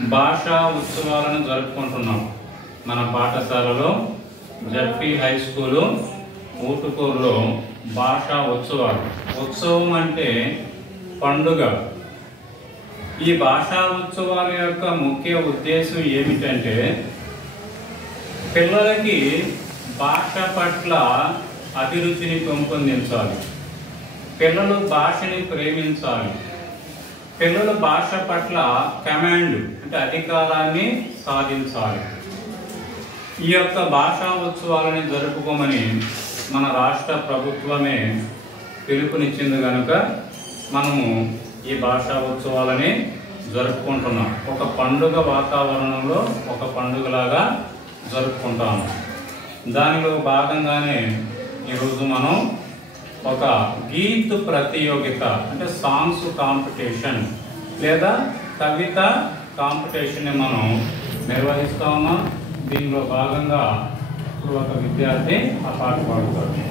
భాషా ఉత్సవాలను జరుపుకుంటున్నాం. మన పాఠశాలలో జడ్పీ హై స్కూలు ఊటుకూరులో భాషా ఉత్సవాలు. ఉత్సవం అంటే పండుగ. ఈ భాషా ఉత్సవాల యొక్క ముఖ్య ఉద్దేశం ఏమిటంటే పిల్లలకి భాష పట్ల అభిరుచిని పెంపొందించాలి. పిల్లలు భాషని ప్రేమించాలి. పిల్లలు భాష పట్ల కమాండ్ అంటే అధికారాన్ని సాధించాలి. ఈ యొక్క భాషా ఉత్సవాలని జరుపుకోమని మన రాష్ట్ర ప్రభుత్వమే పిలుపునిచ్చింది కనుక మనము ఈ భాషా ఉత్సవాలని జరుపుకుంటున్నాం. ఒక పండుగ వాతావరణంలో ఒక పండుగలాగా జరుపుకుంటాము. దానిలో భాగంగానే ఈరోజు మనం ఒక గీత్ ప్రతియోగిత అంటే సాంగ్స్ కాంపిటీషన్ లేదా కవిత కాంపిటీషన్ని మనం నిర్వహిస్తా ఉన్నాం. దీనిలో భాగంగా ఇప్పుడు ఒక విద్యార్థి ఆ పాట పాడుతాడు.